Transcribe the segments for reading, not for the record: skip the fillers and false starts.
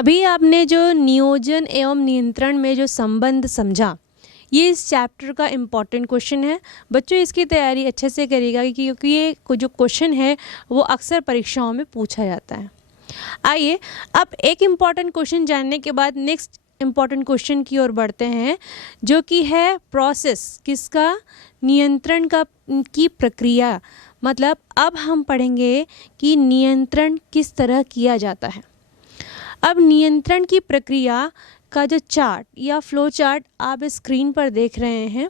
अभी आपने जो नियोजन एवं नियंत्रण में जो संबंध समझा, ये इस चैप्टर का इम्पॉर्टेंट क्वेश्चन है। बच्चों इसकी तैयारी अच्छे से करिएगा क्योंकि ये जो क्वेश्चन है वो अक्सर परीक्षाओं में पूछा जाता है। आइए अब एक इम्पॉर्टेंट क्वेश्चन जानने के बाद नेक्स्ट इम्पॉर्टेंट क्वेश्चन की ओर बढ़ते हैं, जो कि है प्रोसेस किसका, नियंत्रण का की प्रक्रिया। मतलब अब हम पढ़ेंगे कि नियंत्रण किस तरह किया जाता है। अब नियंत्रण की प्रक्रिया का जो चार्ट या फ्लो चार्ट आप स्क्रीन पर देख रहे हैं,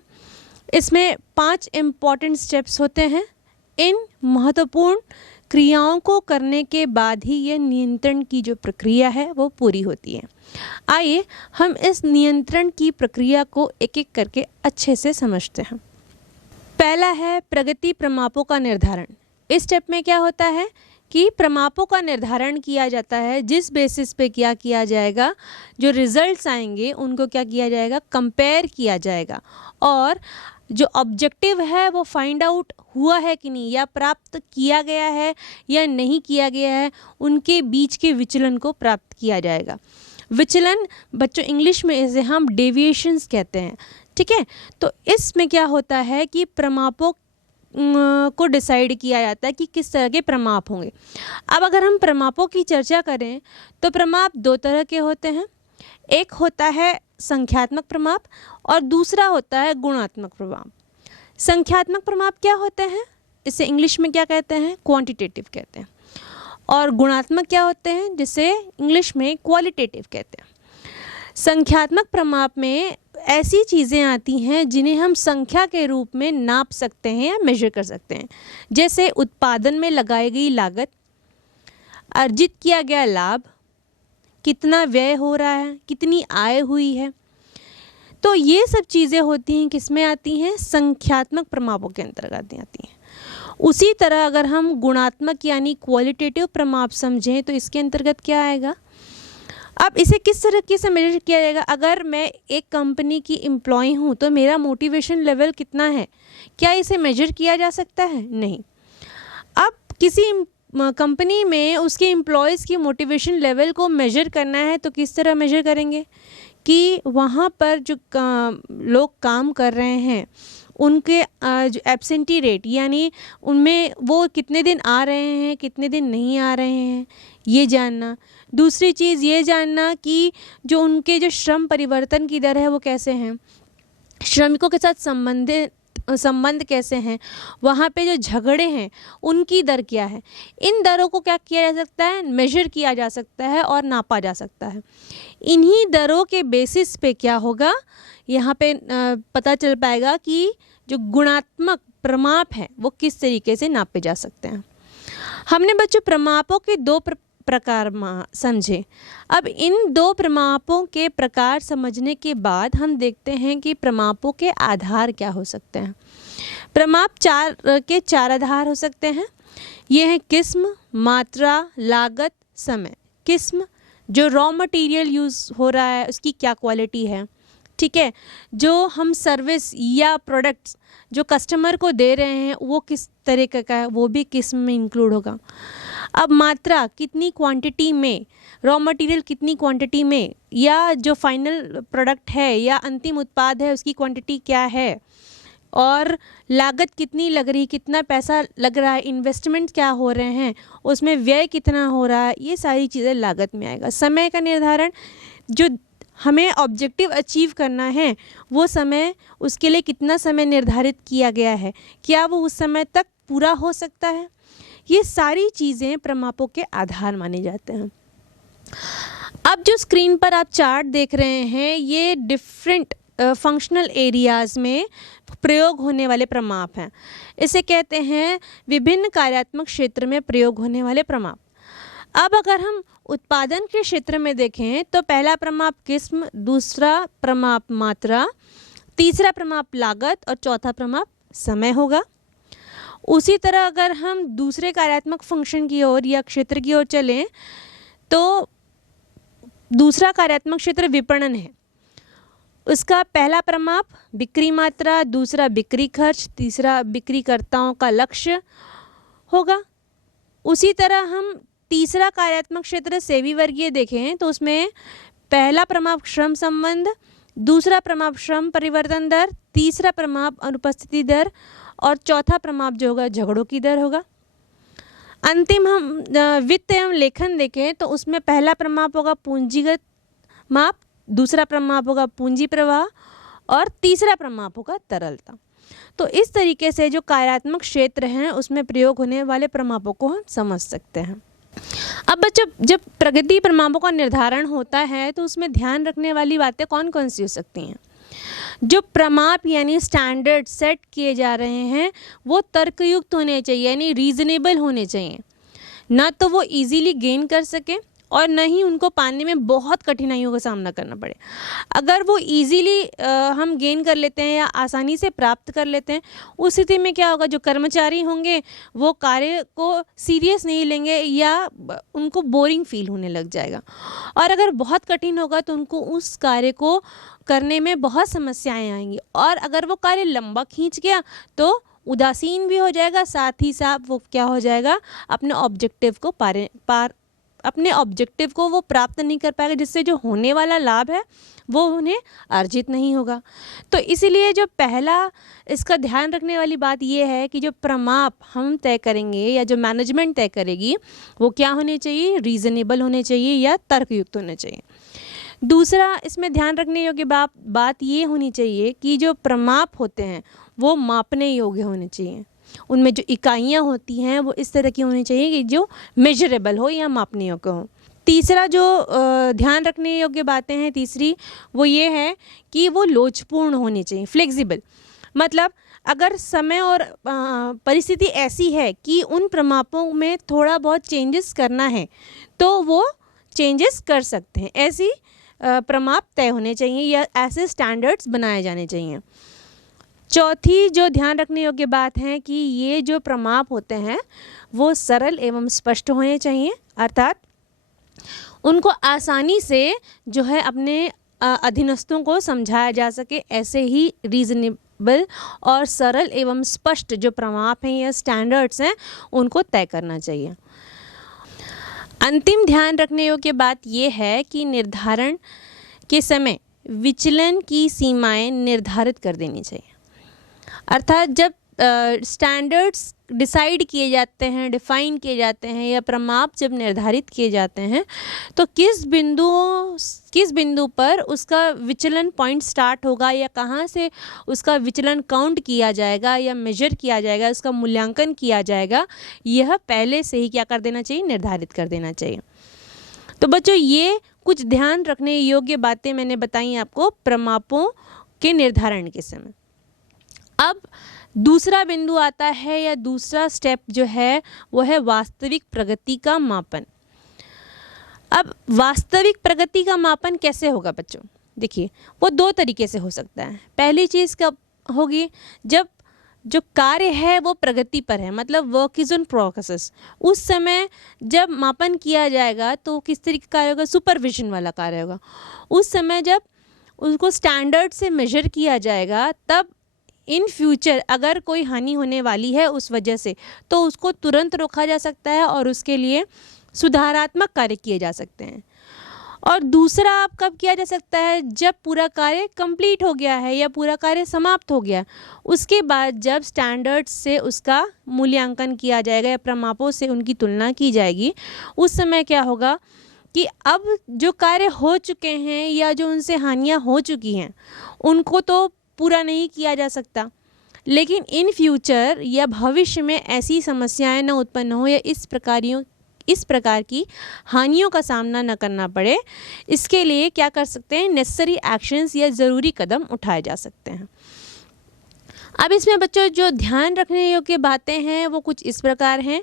इसमें 5 इम्पॉर्टेंट स्टेप्स होते हैं। इन महत्वपूर्ण क्रियाओं को करने के बाद ही यह नियंत्रण की जो प्रक्रिया है वो पूरी होती है। आइए हम इस नियंत्रण की प्रक्रिया को एक एक करके अच्छे से समझते हैं। पहला है प्रगति प्रमापों का निर्धारण। इस स्टेप में क्या होता है कि प्रमापों का निर्धारण किया जाता है, जिस बेसिस पे क्या किया जाएगा, जो रिजल्ट्स आएंगे उनको क्या किया जाएगा, कंपेयर किया जाएगा और जो ऑब्जेक्टिव है वो फाइंड आउट हुआ है कि नहीं, या प्राप्त किया गया है या नहीं किया गया है, उनके बीच के विचलन को प्राप्त किया जाएगा। विचलन बच्चों इंग्लिश में इसे हम डेविएशंस कहते हैं, ठीक है। तो इसमें क्या होता है कि प्रमापों को डिसाइड किया जाता है कि किस तरह के प्रमाप होंगे। अब अगर हम प्रमापों की चर्चा करें तो प्रमाप 2 तरह के होते हैं। एक होता है संख्यात्मक प्रमाप और दूसरा होता है गुणात्मक प्रमाप। संख्यात्मक प्रमाप क्या होते हैं, इसे इंग्लिश में क्या कहते हैं, क्वांटिटेटिव कहते हैं, और गुणात्मक क्या होते हैं, जिसे इंग्लिश में क्वालिटेटिव कहते हैं। संख्यात्मक प्रमाप में ऐसी चीज़ें आती हैं जिन्हें हम संख्या के रूप में नाप सकते हैं या मेजर कर सकते हैं, जैसे उत्पादन में लगाई गई लागत, अर्जित किया गया लाभ, कितना व्यय हो रहा है, कितनी आय हुई है। तो ये सब चीज़ें होती हैं, किस में आती हैं, संख्यात्मक प्रमापों के अंतर्गत आती हैं। उसी तरह अगर हम गुणात्मक यानी क्वालिटेटिव प्रमाप समझें तो इसके अंतर्गत क्या आएगा। अब इसे किस तरीके से मेजर किया जाएगा। अगर मैं एक कंपनी की एम्प्लॉय हूँ तो मेरा मोटिवेशन लेवल कितना है, क्या इसे मेजर किया जा सकता है, नहीं। अब किसी कंपनी में उसके एम्प्लॉयज़ की मोटिवेशन लेवल को मेजर करना है तो किस तरह मेजर करेंगे कि वहाँ पर जो लोग काम कर रहे हैं उनके जो एब्सेंटी रेट यानी उनमें वो कितने दिन आ रहे हैं, कितने दिन नहीं आ रहे हैं, ये जानना। दूसरी चीज़ ये जानना कि जो उनके जो श्रम परिवर्तन की दर है वो कैसे हैं, श्रमिकों के साथ संबंध कैसे हैं, वहाँ पे जो झगड़े हैं उनकी दर क्या है। इन दरों को क्या किया जा सकता है, मेजर किया जा सकता है और नापा जा सकता है। इन्हीं दरों के बेसिस पे क्या होगा, यहाँ पे पता चल पाएगा कि जो गुणात्मक प्रमाप हैं वो किस तरीके से नापे जा सकते हैं। हमने बच्चों प्रमापों के 2 प्रकार समझे। अब इन 2 प्रमापों के प्रकार समझने के बाद हम देखते हैं कि प्रमापों के आधार क्या हो सकते हैं। प्रमाप 4 आधार हो सकते हैं। ये हैं किस्म, मात्रा, लागत, समय। किस्म जो रॉ मटेरियल यूज़ हो रहा है उसकी क्या क्वालिटी है, ठीक है। जो हम सर्विस या प्रोडक्ट्स जो कस्टमर को दे रहे हैं वो किस तरीके का है, वो भी किस्म में इंक्लूड होगा। अब मात्रा, कितनी क्वांटिटी में, रॉ मटेरियल कितनी क्वांटिटी में, या जो फाइनल प्रोडक्ट है या अंतिम उत्पाद है उसकी क्वांटिटी क्या है, और लागत कितनी लग रही, कितना पैसा लग रहा है, इन्वेस्टमेंट क्या हो रहे हैं, उसमें व्यय कितना हो रहा है, ये सारी चीज़ें लागत में आएगा। समय का निर्धारण, जो हमें ऑब्जेक्टिव अचीव करना है वो समय, उसके लिए कितना समय निर्धारित किया गया है, क्या वो उस समय तक पूरा हो सकता है, ये सारी चीज़ें प्रमापों के आधार माने जाते हैं। अब जो स्क्रीन पर आप चार्ट देख रहे हैं ये डिफरेंट फंक्शनल एरियाज़ में प्रयोग होने वाले प्रमाप हैं। इसे कहते हैं विभिन्न कार्यात्मक क्षेत्र में प्रयोग होने वाले प्रमाप। अब अगर हम उत्पादन के क्षेत्र में देखें तो पहला प्रमाप किस्म, दूसरा प्रमाप मात्रा, तीसरा प्रमाप लागत और चौथा प्रमाप समय होगा। उसी तरह अगर हम दूसरे कार्यात्मक फंक्शन की ओर या क्षेत्र की ओर चलें तो दूसरा कार्यात्मक क्षेत्र विपणन है। उसका पहला प्रमाप बिक्री मात्रा, दूसरा बिक्री खर्च, तीसरा बिक्रीकर्ताओं का लक्ष्य होगा। उसी तरह हम तीसरा कार्यात्मक क्षेत्र सेवी वर्गीय देखें तो उसमें पहला प्रमाप श्रम संबंध, दूसरा प्रमाप श्रम परिवर्तन दर, तीसरा प्रमाप अनुपस्थिति दर और चौथा प्रमाप जो होगा झगड़ों की दर होगा। अंतिम हम वित्त एवं लेखन देखें तो उसमें पहला प्रमाप होगा पूंजीगत माप, दूसरा प्रमाप होगा पूंजी प्रवाह और तीसरा प्रमाप होगा तरलता। तो इस तरीके से जो कार्यात्मक क्षेत्र हैं उसमें प्रयोग होने वाले प्रमापों को हम समझ सकते हैं। अब बच्चों, जब प्रगति प्रमापों का निर्धारण होता है तो उसमें ध्यान रखने वाली बातें कौन कौन सी हो सकती हैं? जो प्रमाप यानी स्टैंडर्ड सेट किए जा रहे हैं वो तर्कयुक्त होने चाहिए, यानी रीजनेबल होने चाहिए। ना तो वो इजीली गेन कर सके और न ही उनको पाने में बहुत कठिनाइयों का सामना करना पड़े। अगर वो इजीली हम गेन कर लेते हैं या आसानी से प्राप्त कर लेते हैं, उस स्थिति में क्या होगा, जो कर्मचारी होंगे वो कार्य को सीरियस नहीं लेंगे या उनको बोरिंग फील होने लग जाएगा। और अगर बहुत कठिन होगा तो उनको उस कार्य को करने में बहुत समस्याएं आएंगी। और अगर वो कार्य लंबा खींच गया तो उदासीन भी हो जाएगा, साथ ही साथ वो क्या हो जाएगा, अपने ऑब्जेक्टिव को वो प्राप्त नहीं कर पाएगा, जिससे जो होने वाला लाभ है वो उन्हें अर्जित नहीं होगा। तो इसीलिए जो पहला इसका ध्यान रखने वाली बात ये है कि जो प्रमाप हम तय करेंगे या जो मैनेजमेंट तय करेगी वो क्या होने चाहिए, रीजनेबल होने चाहिए या तर्कयुक्त होने चाहिए। दूसरा इसमें ध्यान रखने योग्य बात ये होनी चाहिए कि जो प्रमाप होते हैं वो मापने योग्य होने चाहिए। उनमें जो इकाइयाँ होती हैं वो इस तरह की होनी चाहिए कि जो मेजरेबल हो या मापने योग्य हो। तीसरा जो ध्यान रखने योग्य बातें हैं, तीसरी वो ये है कि वो लोचपूर्ण होनी चाहिए, फ्लेक्सिबल। मतलब अगर समय और परिस्थिति ऐसी है कि उन प्रमापों में थोड़ा बहुत चेंजेस करना है तो वो चेंजेस कर सकते हैं। ऐसी प्रमाप तय होने चाहिए या ऐसे स्टैंडर्ड्स बनाए जाने चाहिए। चौथी जो ध्यान रखने योग्य बात है कि ये जो प्रमाप होते हैं वो सरल एवं स्पष्ट होने चाहिए, अर्थात उनको आसानी से जो है अपने अधीनस्थों को समझाया जा सके। ऐसे ही रीजनेबल और सरल एवं स्पष्ट जो प्रमाप हैं या स्टैंडर्ड्स हैं उनको तय करना चाहिए। अंतिम ध्यान रखने योग्य बात ये है कि निर्धारण के समय विचलन की सीमाएं निर्धारित कर देनी चाहिए। अर्थात जब स्टैंडर्ड्स डिसाइड किए जाते हैं, डिफाइन किए जाते हैं या प्रमाप जब निर्धारित किए जाते हैं तो किस बिंदु पर उसका विचलन पॉइंट स्टार्ट होगा या कहाँ से उसका विचलन काउंट किया जाएगा या मेजर किया जाएगा, उसका मूल्यांकन किया जाएगा, यह पहले से ही क्या कर देना चाहिए, निर्धारित कर देना चाहिए। तो बच्चों, ये कुछ ध्यान रखने योग्य बातें मैंने बताई आपको प्रमापों के निर्धारण के समय। अब दूसरा बिंदु आता है या दूसरा स्टेप जो है वो है वास्तविक प्रगति का मापन। अब वास्तविक प्रगति का मापन कैसे होगा बच्चों? देखिए, वो दो तरीके से हो सकता है। पहली चीज़ कब होगी, जब जो कार्य है वो प्रगति पर है, मतलब वर्क इज ऑन प्रोग्रेस। उस समय जब मापन किया जाएगा तो किस तरीके का कार्य होगा, सुपरविजन वाला कार्य होगा। उस समय जब उसको स्टैंडर्ड से मेजर किया जाएगा तब इन फ्यूचर अगर कोई हानि होने वाली है उस वजह से तो उसको तुरंत रोका जा सकता है और उसके लिए सुधारात्मक कार्य किए जा सकते हैं। और दूसरा आप कब किया जा सकता है, जब पूरा कार्य कंप्लीट हो गया है या पूरा कार्य समाप्त हो गया, उसके बाद जब स्टैंडर्ड्स से उसका मूल्यांकन किया जाएगा या प्रमापों से उनकी तुलना की जाएगी, उस समय क्या होगा कि अब जो कार्य हो चुके हैं या जो उनसे हानियाँ हो चुकी हैं उनको तो पूरा नहीं किया जा सकता, लेकिन इन फ्यूचर या भविष्य में ऐसी समस्याएं न उत्पन्न हो या इस प्रकार की हानियों का सामना न करना पड़े, इसके लिए क्या कर सकते हैं, नेसेसरी एक्शंस या ज़रूरी कदम उठाए जा सकते हैं। अब इसमें बच्चों जो ध्यान रखने योग्य बातें हैं वो कुछ इस प्रकार हैं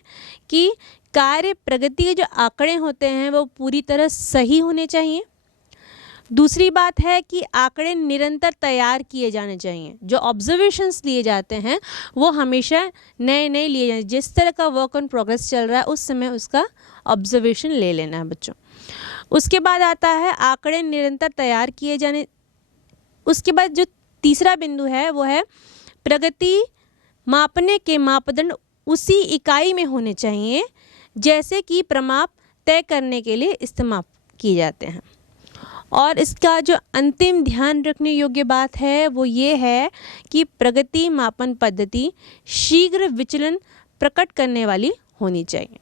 कि कार्य प्रगति के जो आंकड़े होते हैं वो पूरी तरह सही होने चाहिए। दूसरी बात है कि आंकड़े निरंतर तैयार किए जाने चाहिए। जो ऑब्जर्वेशंस लिए जाते हैं वो हमेशा नए नए लिए जाए। जिस तरह का वर्क ऑन प्रोग्रेस चल रहा है उस समय उसका ऑब्जर्वेशन ले लेना है बच्चों। उसके बाद आता है आंकड़े निरंतर तैयार किए जाने। उसके बाद जो तीसरा बिंदु है वो है प्रगति मापने के मापदंड उसी इकाई में होने चाहिए जैसे कि प्रमाप तय करने के लिए इस्तेमाल किए जाते हैं। और इसका जो अंतिम ध्यान रखने योग्य बात है वो ये है कि प्रगति मापन पद्धति शीघ्र विचलन प्रकट करने वाली होनी चाहिए।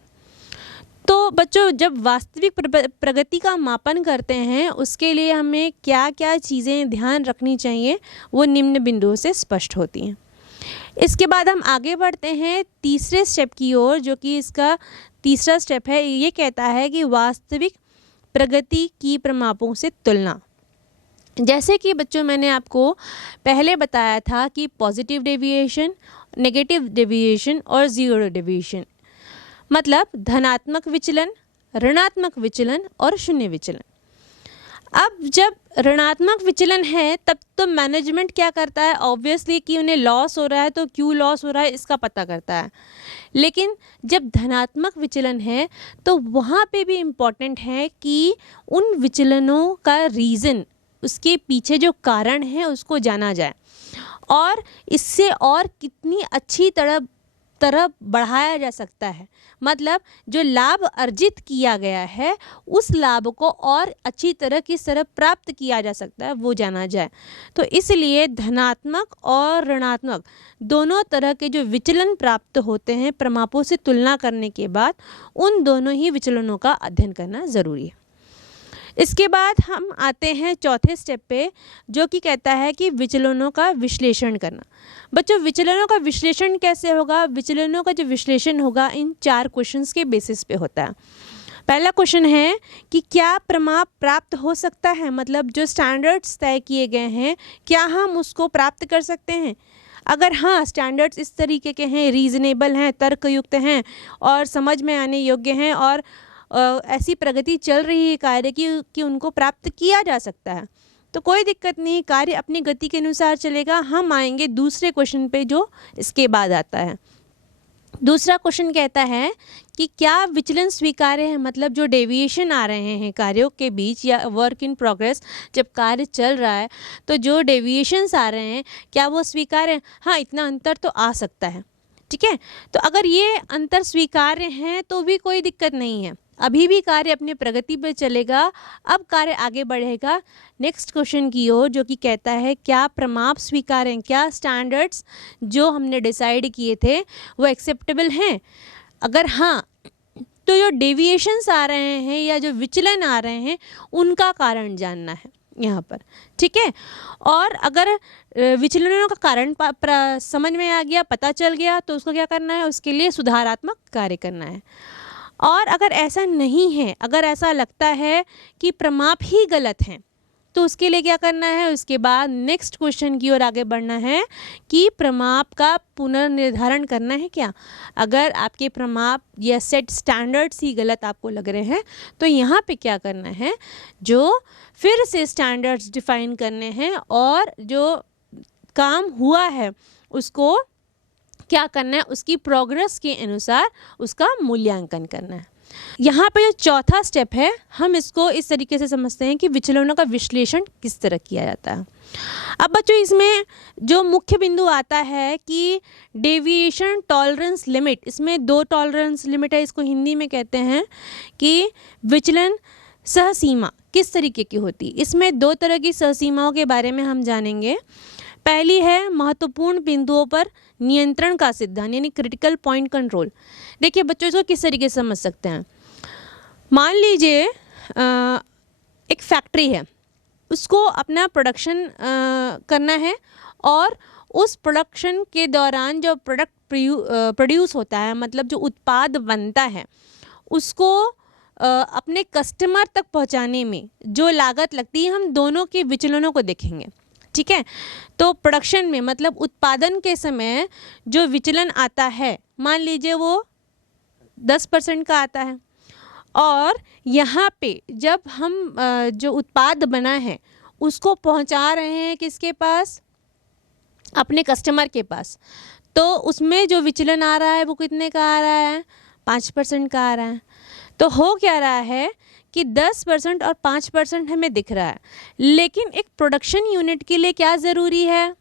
तो बच्चों, जब वास्तविक प्रगति का मापन करते हैं उसके लिए हमें क्या क्या चीज़ें ध्यान रखनी चाहिए वो निम्न बिंदुओं से स्पष्ट होती हैं। इसके बाद हम आगे बढ़ते हैं तीसरे स्टेप की ओर, जो कि इसका तीसरा स्टेप है। ये कहता है कि वास्तविक प्रगति की प्रमापों से तुलना। जैसे कि बच्चों मैंने आपको पहले बताया था कि पॉजिटिव डेविएशन, नेगेटिव डेविएशन और ज़ीरो डेविएशन, मतलब धनात्मक विचलन, ऋणात्मक विचलन और शून्य विचलन। अब जब ऋणात्मक विचलन है तब तो मैनेजमेंट क्या करता है, ऑब्वियसली कि उन्हें लॉस हो रहा है तो क्यों लॉस हो रहा है इसका पता करता है। लेकिन जब धनात्मक विचलन है तो वहाँ पे भी इम्पॉर्टेंट है कि उन विचलनों का रीज़न, उसके पीछे जो कारण है उसको जाना जाए और इससे और कितनी अच्छी तरह बढ़ाया जा सकता है। मतलब जो लाभ अर्जित किया गया है उस लाभ को और अच्छी तरह किस तरह प्राप्त किया जा सकता है वो जाना जाए। तो इसलिए धनात्मक और ऋणात्मक दोनों तरह के जो विचलन प्राप्त होते हैं प्रमापों से तुलना करने के बाद उन दोनों ही विचलनों का अध्ययन करना ज़रूरी है। इसके बाद हम आते हैं चौथे स्टेप पे, जो कि कहता है कि विचलनों का विश्लेषण करना। बच्चों, विचलनों का विश्लेषण कैसे होगा? विचलनों का जो विश्लेषण होगा इन 4 क्वेश्चंस के बेसिस पे होता है। पहला क्वेश्चन है कि क्या प्रमाप प्राप्त हो सकता है, मतलब जो स्टैंडर्ड्स तय किए गए हैं क्या हम उसको प्राप्त कर सकते हैं? अगर हाँ, स्टैंडर्ड्स इस तरीके के हैं, रीज़नेबल हैं, तर्कयुक्त हैं और समझ में आने योग्य हैं और ऐसी प्रगति चल रही है कार्य की कि उनको प्राप्त किया जा सकता है, तो कोई दिक्कत नहीं, कार्य अपनी गति के अनुसार चलेगा। हम आएंगे दूसरे क्वेश्चन पे जो इसके बाद आता है। दूसरा क्वेश्चन कहता है कि क्या विचलन स्वीकार्य है, मतलब जो डेविएशन आ रहे हैं कार्यों के बीच या वर्क इन प्रोग्रेस, जब कार्य चल रहा है तो जो डेविएशंस आ रहे हैं क्या वो स्वीकार्य हैं? हाँ, इतना अंतर तो आ सकता है, ठीक है। तो अगर ये अंतर स्वीकार्य हैं तो भी कोई दिक्कत नहीं है, अभी भी कार्य अपने प्रगति पर चलेगा। अब कार्य आगे बढ़ेगा नेक्स्ट क्वेश्चन की ओर, जो कि कहता है क्या प्रमाप स्वीकार्य हैं, क्या स्टैंडर्ड्स जो हमने डिसाइड किए थे वो एक्सेप्टेबल हैं। अगर हाँ, तो जो डेविएशंस आ रहे हैं या जो विचलन आ रहे हैं उनका कारण जानना है यहाँ पर, ठीक है। और अगर विचलनों का कारण समझ में आ गया, पता चल गया, तो उसको क्या करना है, उसके लिए सुधारात्मक कार्य करना है। और अगर ऐसा नहीं है, अगर ऐसा लगता है कि प्रमाप ही गलत हैं, तो उसके लिए क्या करना है, उसके बाद नेक्स्ट क्वेश्चन की ओर आगे बढ़ना है कि प्रमाप का पुनर्निर्धारण करना है क्या। अगर आपके प्रमाप या सेट स्टैंडर्ड्स ही गलत आपको लग रहे हैं तो यहाँ पे क्या करना है, जो फिर से स्टैंडर्ड्स डिफाइन करने हैं और जो काम हुआ है उसको क्या करना है, उसकी प्रोग्रेस के अनुसार उसका मूल्यांकन करना है। यहाँ पे जो चौथा स्टेप है हम इसको इस तरीके से समझते हैं कि विचलनों का विश्लेषण किस तरह किया जाता है। अब बच्चों, इसमें जो मुख्य बिंदु आता है कि डेविएशन टॉलरेंस लिमिट, इसमें 2 टॉलरेंस लिमिट है, इसको हिंदी में कहते हैं कि विचलन सहसीमा किस तरीके की होती है। इसमें 2 तरह की सहसीमाओं के बारे में हम जानेंगे। पहली है महत्वपूर्ण बिंदुओं पर नियंत्रण का सिद्धांत, यानी क्रिटिकल पॉइंट कंट्रोल। देखिए बच्चों, इसको किस तरीके से समझ सकते हैं। मान लीजिए एक फैक्ट्री है, उसको अपना प्रोडक्शन करना है और उस प्रोडक्शन के दौरान जो प्रोडक्ट प्रोड्यूस होता है, मतलब जो उत्पाद बनता है, उसको अपने कस्टमर तक पहुंचाने में जो लागत लगती है, हम दोनों के विचलनों को देखेंगे, ठीक है। तो प्रोडक्शन में मतलब उत्पादन के समय जो विचलन आता है, मान लीजिए वो 10% का आता है, और यहाँ पे जब हम जो उत्पाद बना है उसको पहुँचा रहे हैं किसके पास, अपने कस्टमर के पास, तो उसमें जो विचलन आ रहा है वो कितने का आ रहा है, 5% का आ रहा है। तो हो क्या रहा है कि 10% और 5% हमें दिख रहा है, लेकिन एक प्रोडक्शन यूनिट के लिए क्या ज़रूरी है,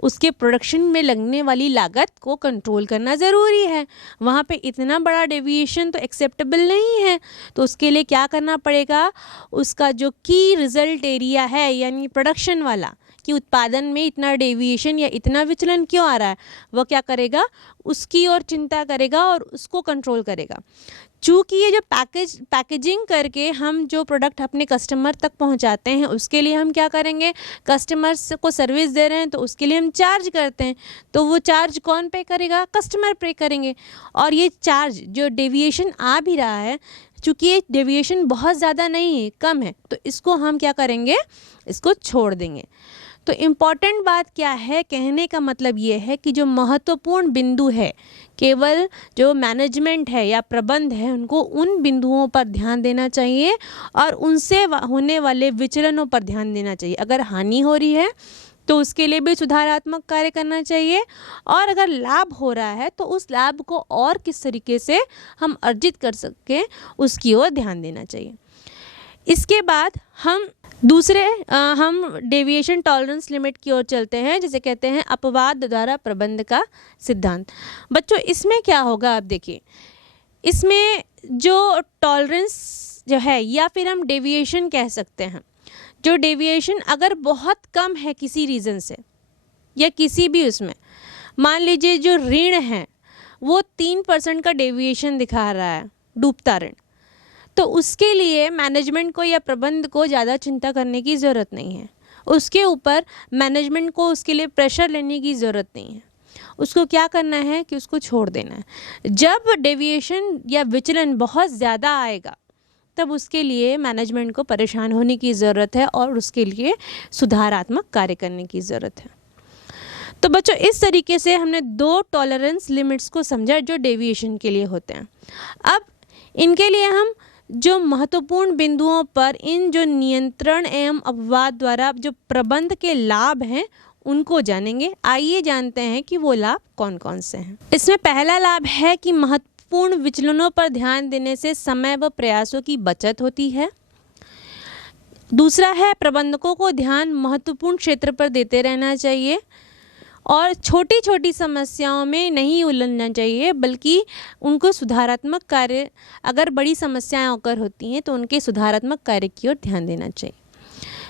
उसके प्रोडक्शन में लगने वाली लागत को कंट्रोल करना ज़रूरी है। वहाँ पे इतना बड़ा डेविएशन तो एक्सेप्टेबल नहीं है। तो उसके लिए क्या करना पड़ेगा, उसका जो की रिजल्ट एरिया है यानी प्रोडक्शन वाला, कि उत्पादन में इतना डेविएशन या इतना विचलन क्यों आ रहा है, वो क्या करेगा, उसकी ओर चिंता करेगा और उसको कंट्रोल करेगा। चूँकि ये जो पैकेजिंग करके हम जो प्रोडक्ट अपने कस्टमर तक पहुंचाते हैं, उसके लिए हम क्या करेंगे, कस्टमर्स को सर्विस दे रहे हैं तो उसके लिए हम चार्ज करते हैं। तो वो चार्ज कौन पे करेगा, कस्टमर पे करेंगे। और ये चार्ज जो डेविएशन आ भी रहा है, चूँकि ये डेविएशन बहुत ज़्यादा नहीं है, कम है, तो इसको हम क्या करेंगे, इसको छोड़ देंगे। तो इम्पॉर्टेंट बात क्या है, कहने का मतलब ये है कि जो महत्वपूर्ण बिंदु है, केवल जो मैनेजमेंट है या प्रबंध है, उनको उन बिंदुओं पर ध्यान देना चाहिए और उनसे होने वाले विचलनों पर ध्यान देना चाहिए। अगर हानि हो रही है तो उसके लिए भी सुधारात्मक कार्य करना चाहिए, और अगर लाभ हो रहा है तो उस लाभ को और किस तरीके से हम अर्जित कर सकें, उसकी ओर ध्यान देना चाहिए। इसके बाद हम हम डेविएशन टॉलरेंस लिमिट की ओर चलते हैं, जिसे कहते हैं अपवाद द्वारा प्रबंध का सिद्धांत। बच्चों इसमें क्या होगा, आप देखिए, इसमें जो टॉलरेंस जो है, या फिर हम डेविएशन कह सकते हैं, जो डेविएशन अगर बहुत कम है किसी रीज़न से या किसी भी उसमें, मान लीजिए जो ऋण है वो 3% का डेविएशन दिखा रहा है, डूबता ऋण, तो उसके लिए मैनेजमेंट को या प्रबंध को ज़्यादा चिंता करने की ज़रूरत नहीं है। उसके ऊपर मैनेजमेंट को उसके लिए प्रेशर लेने की ज़रूरत नहीं है। उसको क्या करना है कि उसको छोड़ देना है। जब डेविएशन या विचलन बहुत ज़्यादा आएगा, तब उसके लिए मैनेजमेंट को परेशान होने की ज़रूरत है और उसके लिए सुधारात्मक कार्य करने की ज़रूरत है। तो बच्चों इस तरीके से हमने 2 टॉलरेंस लिमिट्स को समझा जो डेविएशन के लिए होते हैं। अब इनके लिए हम जो महत्वपूर्ण बिंदुओं पर इन जो नियंत्रण एवं अपवाद द्वारा जो प्रबंध के लाभ हैं उनको जानेंगे। आइए जानते हैं कि वो लाभ कौन कौन से हैं। इसमें पहला लाभ है कि महत्वपूर्ण विचलनों पर ध्यान देने से समय व प्रयासों की बचत होती है। दूसरा है प्रबंधकों को ध्यान महत्वपूर्ण क्षेत्र पर देते रहना चाहिए और छोटी छोटी समस्याओं में नहीं उलझना चाहिए, बल्कि उनको सुधारात्मक कार्य, अगर बड़ी समस्याएं होकर होती हैं तो उनके सुधारात्मक कार्य की ओर ध्यान देना चाहिए।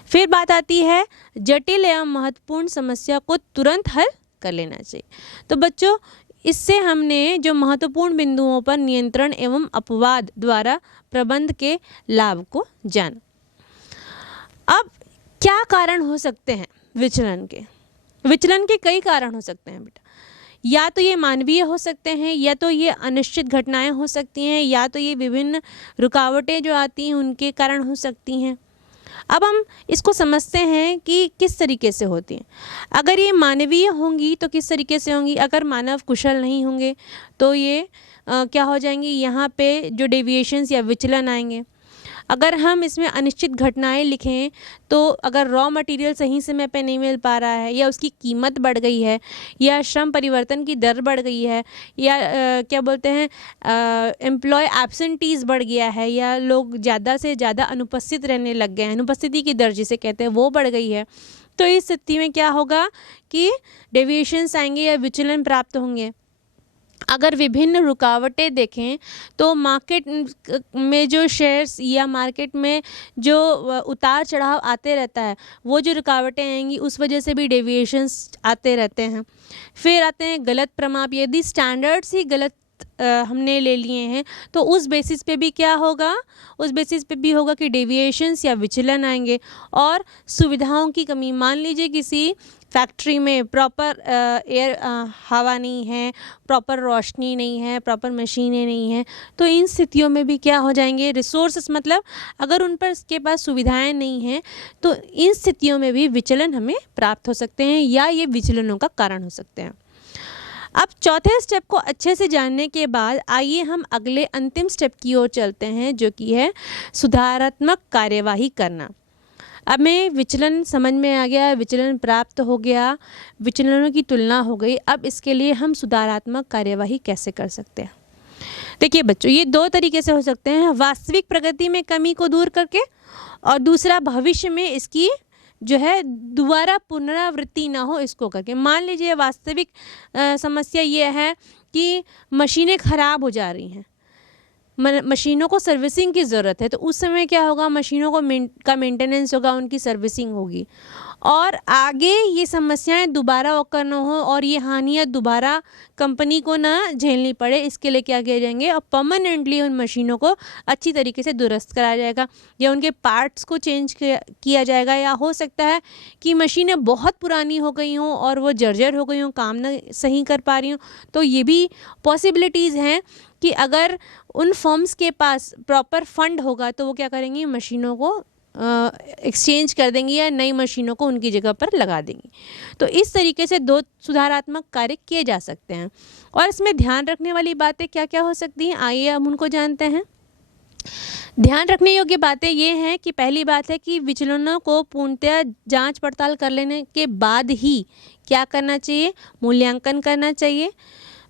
फिर बात आती है जटिल एवं महत्वपूर्ण समस्या को तुरंत हल कर लेना चाहिए। तो बच्चों इससे हमने जो महत्वपूर्ण बिंदुओं पर नियंत्रण एवं अपवाद द्वारा प्रबंध के लाभ को जाना। अब क्या कारण हो सकते हैं विचलन के? विचलन के कई कारण हो सकते हैं बेटा। या तो ये मानवीय हो सकते हैं, या तो ये अनिश्चित घटनाएं हो सकती हैं, या तो ये विभिन्न रुकावटें जो आती हैं उनके कारण हो सकती हैं। अब हम इसको समझते हैं कि किस तरीके से होती हैं। अगर ये मानवीय होंगी तो किस तरीके से होंगी? अगर मानव कुशल नहीं होंगे तो ये क्या हो जाएंगी, यहाँ पे जो डेविएशंस या विचलन आएंगे। अगर हम इसमें अनिश्चित घटनाएं लिखें तो अगर रॉ मटेरियल सही समय पे नहीं मिल पा रहा है, या उसकी कीमत बढ़ गई है, या श्रम परिवर्तन की दर बढ़ गई है, या क्या बोलते हैं एम्प्लॉय एब्सेंटीज़ बढ़ गया है, या लोग ज़्यादा से ज़्यादा अनुपस्थित रहने लग गए हैं, अनुपस्थिति की दर जिसे कहते हैं वो बढ़ गई है, तो इस स्थिति में क्या होगा कि डेविएशंस आएंगे या विचलन प्राप्त होंगे। अगर विभिन्न रुकावटें देखें तो मार्केट में जो शेयर्स या मार्केट में जो उतार चढ़ाव आते रहता है, वो जो रुकावटें आएंगी उस वजह से भी डेविएशंस आते रहते हैं। फिर आते हैं गलत प्रमाप। यदि स्टैंडर्ड्स ही गलत हमने ले लिए हैं तो उस बेसिस पे भी क्या होगा, उस बेसिस पे भी होगा कि डेविएशंस या विचलन आएंगे। और सुविधाओं की कमी, मान लीजिए किसी फैक्ट्री में प्रॉपर एयर हवा नहीं है, प्रॉपर रोशनी नहीं है, प्रॉपर मशीनें नहीं हैं, तो इन स्थितियों में भी क्या हो जाएंगे, रिसोर्सेस, मतलब अगर उन पर इसके पास सुविधाएं नहीं हैं तो इन स्थितियों में भी विचलन हमें प्राप्त हो सकते हैं, या ये विचलनों का कारण हो सकते हैं। अब चौथे स्टेप को अच्छे से जानने के बाद आइए हम अगले अंतिम स्टेप की ओर चलते हैं, जो कि है सुधारात्मक कार्यवाही करना। अब मैं विचलन समझ में आ गया, विचलन प्राप्त हो गया, विचलनों की तुलना हो गई। अब इसके लिए हम सुधारात्मक कार्यवाही कैसे कर सकते हैं? देखिए बच्चों, ये 2 तरीके से हो सकते हैं, वास्तविक प्रगति में कमी को दूर करके, और दूसरा भविष्य में इसकी जो है दोबारा पुनरावृत्ति ना हो इसको करके। मान लीजिए वास्तविक समस्या ये है कि मशीनें ख़राब हो जा रही हैं, मशीनों को सर्विसिंग की ज़रूरत है, तो उस समय क्या होगा, मशीनों को का मेंटेनेंस होगा, उनकी सर्विसिंग होगी, और आगे ये समस्याएं दोबारा ओकर न हो और ये हानियाँ दोबारा कंपनी को ना झेलनी पड़े, इसके लिए क्या किया जाएंगे, और परमानेंटली उन मशीनों को अच्छी तरीके से दुरुस्त कराया जाएगा या उनके पार्ट्स को चेंज किया जाएगा। या हो सकता है कि मशीनें बहुत पुरानी हो गई हों और वो जर्जर हो गई हों, काम ना सही कर पा रही हों, तो ये भी पॉसिबिलिटीज़ हैं कि अगर उन फर्म्स के पास प्रॉपर फंड होगा तो वो क्या करेंगी, मशीनों को एक्सचेंज कर देंगी या नई मशीनों को उनकी जगह पर लगा देंगी। तो इस तरीके से 2 सुधारात्मक कार्य किए जा सकते हैं। और इसमें ध्यान रखने वाली बातें क्या क्या हो सकती हैं, आइए हम उनको जानते हैं। ध्यान रखने योग्य बातें ये हैं कि पहली बात है कि विचलनों को पूर्णतः जांच पड़ताल कर लेने के बाद ही क्या करना चाहिए, मूल्यांकन करना चाहिए।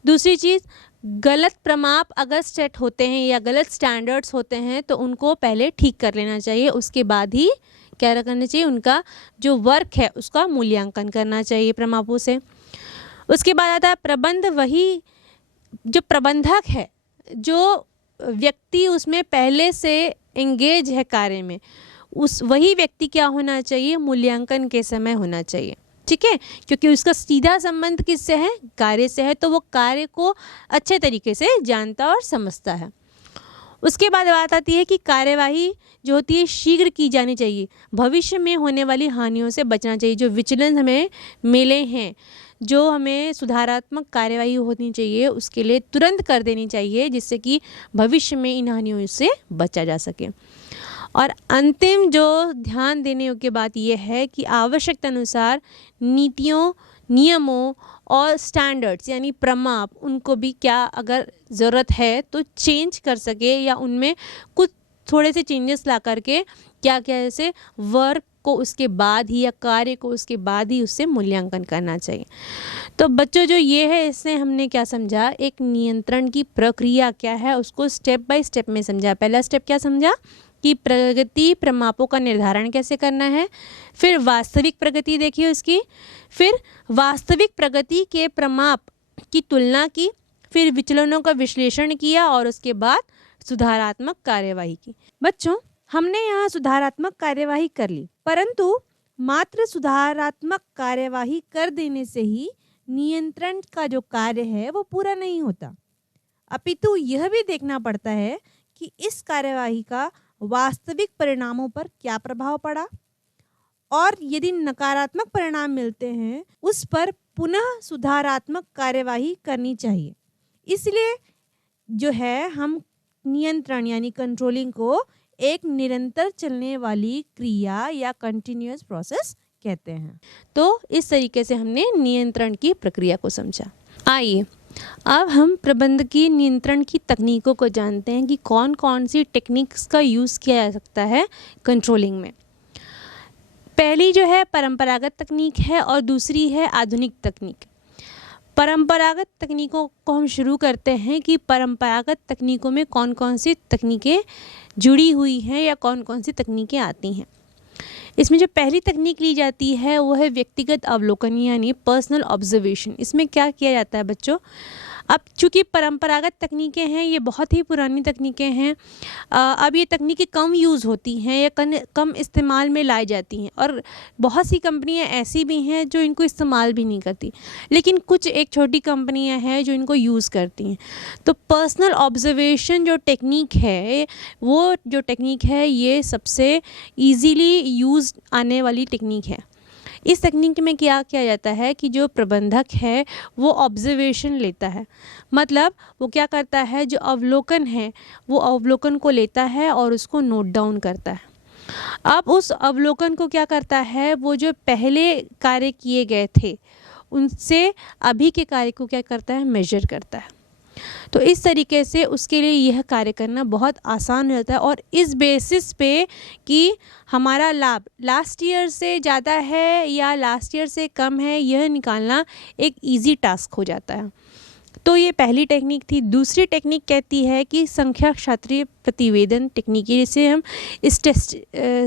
दूसरी चीज़, गलत प्रमाप अगर सेट होते हैं या गलत स्टैंडर्ड्स होते हैं तो उनको पहले ठीक कर लेना चाहिए, उसके बाद ही क्या करना चाहिए, उनका जो वर्क है उसका मूल्यांकन करना चाहिए प्रमापों से। उसके बाद आता है प्रबंध, वही जो प्रबंधक है, जो व्यक्ति उसमें पहले से एंगेज है कार्य में, वही व्यक्ति क्या होना चाहिए, मूल्यांकन के समय होना चाहिए, ठीक है, क्योंकि उसका सीधा संबंध किससे है, कार्य से है, तो वो कार्य को अच्छे तरीके से जानता और समझता है। उसके बाद बात आती है कि कार्यवाही जो होती है शीघ्र की जानी चाहिए, भविष्य में होने वाली हानियों से बचना चाहिए। जो विचलन हमें मिले हैं, जो हमें सुधारात्मक कार्यवाही होनी चाहिए, उसके लिए तुरंत कर देनी चाहिए, जिससे कि भविष्य में इन हानियों से बचा जा सके। और अंतिम जो ध्यान देने योग्य बात यह है कि आवश्यकता अनुसार नीतियों, नियमों और स्टैंडर्ड्स यानी प्रमाप, उनको भी क्या अगर ज़रूरत है तो चेंज कर सके या उनमें कुछ थोड़े से चेंजेस ला करके क्या क्या जैसे वर्क को उसके बाद ही या कार्य को उसके बाद ही उससे मूल्यांकन करना चाहिए। तो बच्चों जो ये है, इससे हमने क्या समझा, एक नियंत्रण की प्रक्रिया क्या है उसको स्टेप बाय स्टेप में समझा। पहला स्टेप क्या समझा कि प्रगति प्रमापों का निर्धारण कैसे करना है, फिर वास्तविक प्रगति देखिए उसकी, फिर वास्तविक प्रगति के प्रमाप की तुलना की, फिर विचलनों का विश्लेषण किया और उसके बाद सुधारात्मक कार्यवाही की। बच्चों हमने यहाँ सुधारात्मक कार्यवाही कर ली, परंतु मात्र सुधारात्मक कार्यवाही कर देने से ही नियंत्रण का जो कार्य है वो पूरा नहीं होता, अपितु यह भी देखना पड़ता है कि इस कार्यवाही का वास्तविक परिणामों पर क्या प्रभाव पड़ा, और यदि नकारात्मक परिणाम मिलते हैं उस पर पुनः सुधारात्मक कार्यवाही करनी चाहिए। इसलिए जो है हम नियंत्रण यानी कंट्रोलिंग को एक निरंतर चलने वाली क्रिया या कंटिन्यूअस प्रोसेस कहते हैं। तो इस तरीके से हमने नियंत्रण की प्रक्रिया को समझा। आइए अब हम प्रबंधकीय नियंत्रण की तकनीकों को जानते हैं कि कौन कौन सी टेक्निक्स का यूज़ किया जा सकता है कंट्रोलिंग में। पहली जो है परंपरागत तकनीक है और दूसरी है आधुनिक तकनीक। परंपरागत तकनीकों को हम शुरू करते हैं कि परंपरागत तकनीकों में कौन कौन सी तकनीकें जुड़ी हुई हैं या कौन कौन सी तकनीकें आती हैं। इसमें जो पहली तकनीक ली जाती है वो है व्यक्तिगत अवलोकन यानी पर्सनल ऑब्जर्वेशन। इसमें क्या किया जाता है बच्चों, अब चूँकि परंपरागत तकनीकें हैं, ये बहुत ही पुरानी तकनीकें हैं, अब ये तकनीकें कम यूज़ होती हैं या कम इस्तेमाल में लाई जाती हैं, और बहुत सी कंपनियां ऐसी भी हैं जो इनको इस्तेमाल भी नहीं करती, लेकिन कुछ एक छोटी कंपनियां हैं जो इनको यूज़ करती हैं। तो पर्सनल ऑब्जर्वेशन जो टेक्निक है, वो जो टेक्निक है ये सबसे ईजीली यूज़ आने वाली टेक्निक है। इस तकनीक में क्या किया जाता है कि जो प्रबंधक है वो ऑब्जर्वेशन लेता है, मतलब वो क्या करता है, जो अवलोकन है वो अवलोकन को लेता है और उसको नोट डाउन करता है। अब उस अवलोकन को क्या करता है, वो जो पहले कार्य किए गए थे उनसे अभी के कार्य को क्या करता है, मेजर करता है। तो इस तरीके से उसके लिए यह कार्य करना बहुत आसान रहता है, और इस बेसिस पे कि हमारा लाभ लास्ट ईयर से ज़्यादा है या लास्ट ईयर से कम है, यह निकालना एक इजी टास्क हो जाता है। तो ये पहली टेक्निक थी। दूसरी टेक्निक कहती है कि संख्या शास्त्रीय प्रतिवेदन टेक्निक, जिसे हम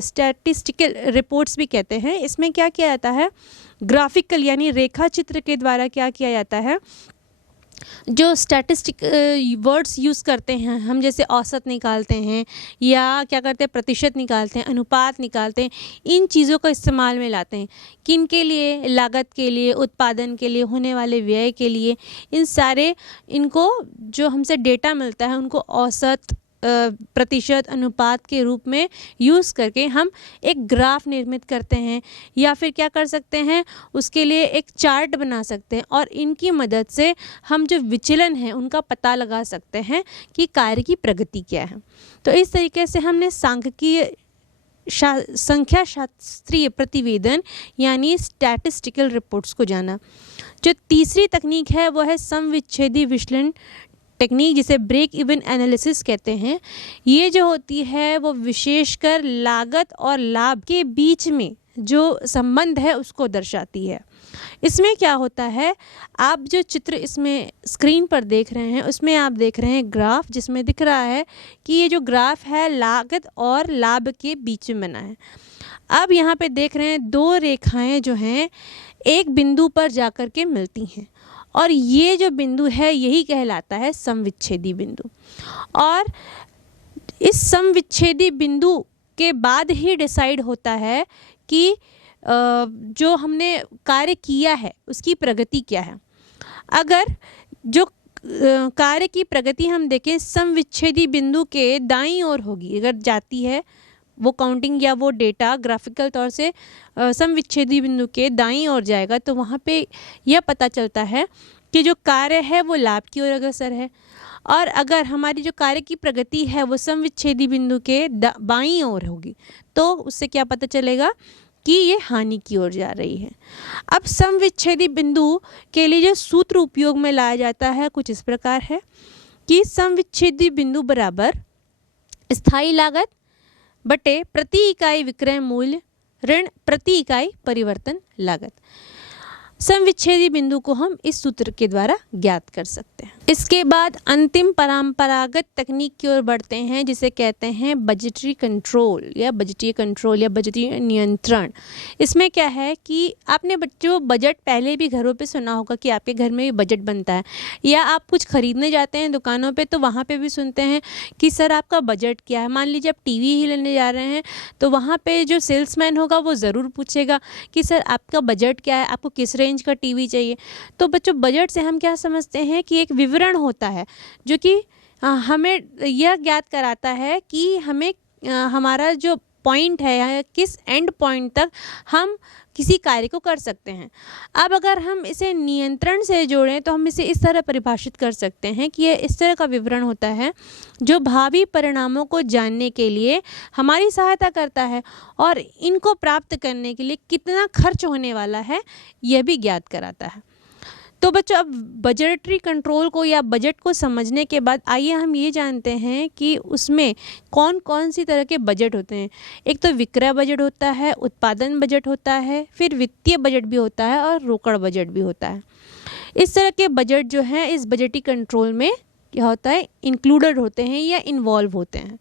स्टैटिस्टिकल रिपोर्ट्स भी कहते हैं। इसमें क्या किया जाता है, ग्राफिकल यानी रेखा चित्र के द्वारा क्या किया जाता है, जो स्टैटिस्टिक वर्ड्स यूज़ करते हैं हम, जैसे औसत निकालते हैं या क्या करते हैं प्रतिशत निकालते हैं, अनुपात निकालते हैं, इन चीज़ों का इस्तेमाल में लाते हैं। किन के लिए, लागत के लिए, उत्पादन के लिए, होने वाले व्यय के लिए। इन सारे इनको जो हमसे डेटा मिलता है उनको औसत, प्रतिशत, अनुपात के रूप में यूज़ करके हम एक ग्राफ निर्मित करते हैं, या फिर क्या कर सकते हैं, उसके लिए एक चार्ट बना सकते हैं, और इनकी मदद से हम जो विचलन है उनका पता लगा सकते हैं कि कार्य की प्रगति क्या है। तो इस तरीके से हमने सांख्यिकीय संख्या शास्त्रीय प्रतिवेदन यानी स्टैटिस्टिकल रिपोर्ट्स को जाना। जो तीसरी तकनीक है वो है समविच्छेदी विश्लेषण टेक्निक, जिसे ब्रेक इवन एनालिसिस कहते हैं। ये जो होती है वो विशेषकर लागत और लाभ के बीच में जो संबंध है उसको दर्शाती है। इसमें क्या होता है, आप जो चित्र इसमें स्क्रीन पर देख रहे हैं उसमें आप देख रहे हैं ग्राफ, जिसमें दिख रहा है कि ये जो ग्राफ है लागत और लाभ के बीच में बना है। अब यहाँ पे देख रहे हैं दो रेखाएं जो हैं एक बिंदु पर जाकर के मिलती हैं, और ये जो बिंदु है यही कहलाता है समविच्छेदी बिंदु। और इस समविच्छेदी बिंदु के बाद ही डिसाइड होता है कि जो हमने कार्य किया है उसकी प्रगति क्या है। अगर जो कार्य की प्रगति हम देखें समविच्छेदी बिंदु के दाईं ओर होगी, अगर जाती है वो काउंटिंग या वो डेटा ग्राफिकल तौर से समविच्छेदी बिंदु के दाईं ओर जाएगा, तो वहाँ पे यह पता चलता है कि जो कार्य है वो लाभ की ओर अग्रसर है। और अगर हमारी जो कार्य की प्रगति है वो समविच्छेदी बिंदु के बाईं ओर होगी, तो उससे क्या पता चलेगा कि ये हानि की ओर जा रही है। अब समविच्छेदी बिंदु के लिए जो सूत्र उपयोग में लाया जाता है कुछ इस प्रकार है कि समविच्छेदी बिंदु बराबर स्थायी लागत बटे प्रति इकाई विक्रय मूल्य ऋण प्रति इकाई परिवर्तन लागत। समविच्छेदी बिंदु को हम इस सूत्र के द्वारा ज्ञात कर सकते हैं। इसके बाद अंतिम परंपरागत तकनीक की ओर बढ़ते हैं, जिसे कहते हैं बजटरी कंट्रोल या बजटीय नियंत्रण। इसमें क्या है कि आपने बच्चों बजट पहले भी घरों पे सुना होगा कि आपके घर में भी बजट बनता है, या आप कुछ खरीदने जाते हैं दुकानों पे तो वहाँ पे भी सुनते हैं कि सर आपका बजट क्या है। मान लीजिए आप टीवी ही लेने जा रहे हैं तो वहाँ पे जो सेल्समैन होगा वो ज़रूर पूछेगा कि सर आपका बजट क्या है, आपको किस रेंज का टीवी चाहिए। तो बच्चों बजट से हम क्या समझते हैं कि एक विवरण होता है जो कि हमें यह ज्ञात कराता है कि हमें हमारा जो पॉइंट है या किस एंड पॉइंट तक हम किसी कार्य को कर सकते हैं। अब अगर हम इसे नियंत्रण से जोड़ें तो हम इसे इस तरह परिभाषित कर सकते हैं कि यह इस तरह का विवरण होता है जो भावी परिणामों को जानने के लिए हमारी सहायता करता है और इनको प्राप्त करने के लिए कितना खर्च होने वाला है यह भी ज्ञात कराता है। तो बच्चों अब बजटरी कंट्रोल को या बजट को समझने के बाद आइए हम ये जानते हैं कि उसमें कौन कौन सी तरह के बजट होते हैं। एक तो विक्रय बजट होता है, उत्पादन बजट होता है, फिर वित्तीय बजट भी होता है और रोकड़ बजट भी होता है। इस तरह के बजट जो हैं इस बजटी कंट्रोल में क्या होता है इंक्लूडेड होते हैं या इन्वॉल्व होते हैं।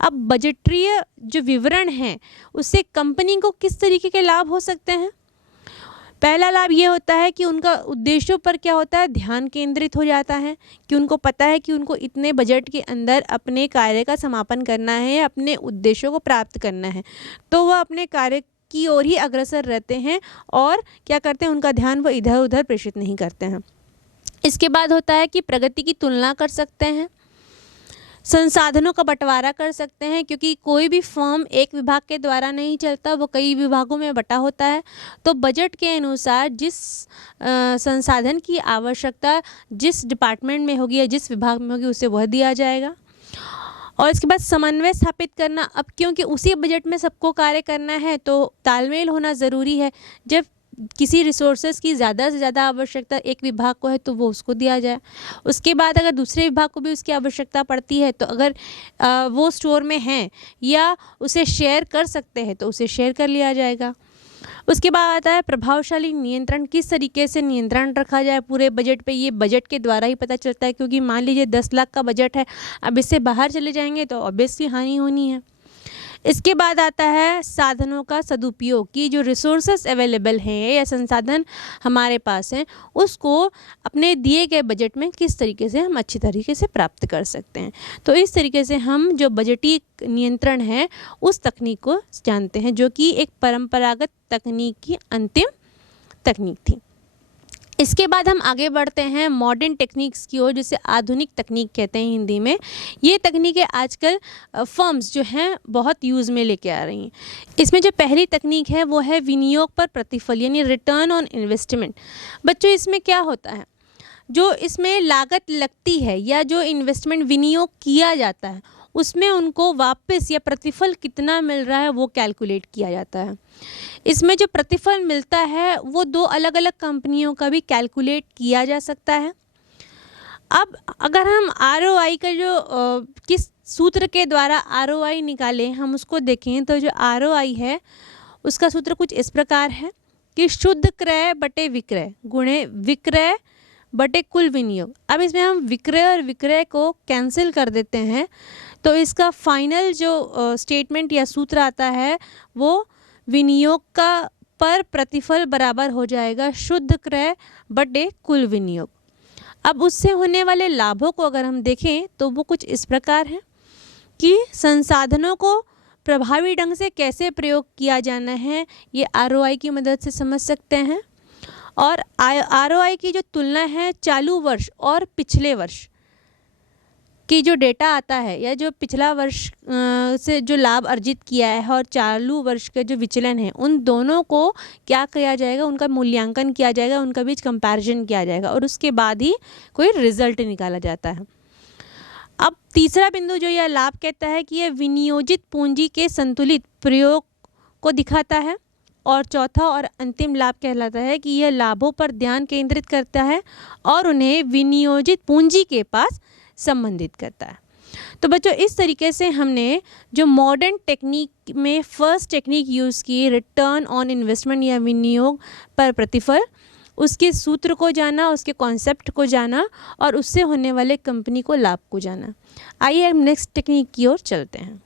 अब बजटीय जो विवरण है उससे कंपनी को किस तरीके के लाभ हो सकते हैं। पहला लाभ ये होता है कि उनका उद्देश्यों पर क्या होता है ध्यान केंद्रित हो जाता है कि उनको पता है कि उनको इतने बजट के अंदर अपने कार्य का समापन करना है, अपने उद्देश्यों को प्राप्त करना है, तो वह अपने कार्य की ओर ही अग्रसर रहते हैं और क्या करते हैं उनका ध्यान वो इधर उधर प्रेषित नहीं करते हैं। इसके बाद होता है कि प्रगति की तुलना कर सकते हैं, संसाधनों का बंटवारा कर सकते हैं क्योंकि कोई भी फर्म एक विभाग के द्वारा नहीं चलता, वो कई विभागों में बटा होता है। तो बजट के अनुसार जिस संसाधन की आवश्यकता जिस डिपार्टमेंट में होगी या जिस विभाग में होगी उसे वह दिया जाएगा। और इसके बाद समन्वय स्थापित करना, अब क्योंकि उसी बजट में सबको कार्य करना है तो तालमेल होना ज़रूरी है। जब किसी रिसोर्सेज की ज़्यादा से ज़्यादा आवश्यकता एक विभाग को है तो वो उसको दिया जाए। उसके बाद अगर दूसरे विभाग को भी उसकी आवश्यकता पड़ती है तो अगर वो स्टोर में हैं या उसे शेयर कर सकते हैं तो उसे शेयर कर लिया जाएगा। उसके बाद आता है प्रभावशाली नियंत्रण। किस तरीके से नियंत्रण रखा जाए पूरे बजट पे, ये बजट के द्वारा ही पता चलता है, क्योंकि मान लीजिए 10 लाख का बजट है, अब इससे बाहर चले जाएंगे तो ऑब्वियसली हानि होनी है। इसके बाद आता है साधनों का सदुपयोग, कि जो रिसोर्सेस अवेलेबल हैं या संसाधन हमारे पास हैं उसको अपने दिए गए बजट में किस तरीके से हम अच्छी तरीके से प्राप्त कर सकते हैं। तो इस तरीके से हम जो बजटीय नियंत्रण है उस तकनीक को जानते हैं, जो कि एक परंपरागत तकनीक की अंतिम तकनीक थी। इसके बाद हम आगे बढ़ते हैं मॉडर्न टेक्निक्स की ओर, जिसे आधुनिक तकनीक कहते हैं हिंदी में। ये तकनीकें आजकल फर्म्स जो हैं बहुत यूज़ में लेके आ रही हैं। इसमें जो पहली तकनीक है वो है विनियोग पर प्रतिफल, यानी रिटर्न ऑन इन्वेस्टमेंट। बच्चों इसमें क्या होता है, जो इसमें लागत लगती है या जो इन्वेस्टमेंट विनियोग किया जाता है उसमें उनको वापस या प्रतिफल कितना मिल रहा है वो कैलकुलेट किया जाता है। इसमें जो प्रतिफल मिलता है वो 2 अलग अलग कंपनियों का भी कैलकुलेट किया जा सकता है। अब अगर हम ROI का जो किस सूत्र के द्वारा ROI निकालें हम उसको देखें, तो जो ROI है उसका सूत्र कुछ इस प्रकार है कि शुद्ध क्रय बटे विक्रय गुणे विक्रय बटे कुल विनियोग। अब इसमें हम विक्रय और विक्रय को कैंसिल कर देते हैं, तो इसका फाइनल जो स्टेटमेंट या सूत्र आता है वो विनियोग का पर प्रतिफल बराबर हो जाएगा शुद्ध क्रय बटे कुल विनियोग। अब उससे होने वाले लाभों को अगर हम देखें तो वो कुछ इस प्रकार है कि संसाधनों को प्रभावी ढंग से कैसे प्रयोग किया जाना है ये ROI की मदद से समझ सकते हैं। और ROI की जो तुलना है चालू वर्ष और पिछले वर्ष की जो डेटा आता है या जो पिछला वर्ष से जो लाभ अर्जित किया है और चालू वर्ष के जो विचलन है उन दोनों को क्या किया जाएगा, उनका मूल्यांकन किया जाएगा, उनका बीच कंपैरिजन किया जाएगा और उसके बाद ही कोई रिजल्ट निकाला जाता है। अब तीसरा बिंदु जो यह लाभ कहता है कि यह विनियोजित पूंजी के संतुलित प्रयोग को दिखाता है। और चौथा और अंतिम लाभ कहलाता है कि यह लाभों पर ध्यान केंद्रित करता है और उन्हें विनियोजित पूंजी के पास संबंधित करता है। तो बच्चों इस तरीके से हमने जो मॉडर्न टेक्निक में फर्स्ट टेक्निक यूज़ की, रिटर्न ऑन इन्वेस्टमेंट या विनियोग पर प्रतिफल, उसके सूत्र को जाना, उसके कॉन्सेप्ट को जाना और उससे होने वाले कंपनी को लाभ को जाना। आइए हम नेक्स्ट टेक्निक की ओर चलते हैं।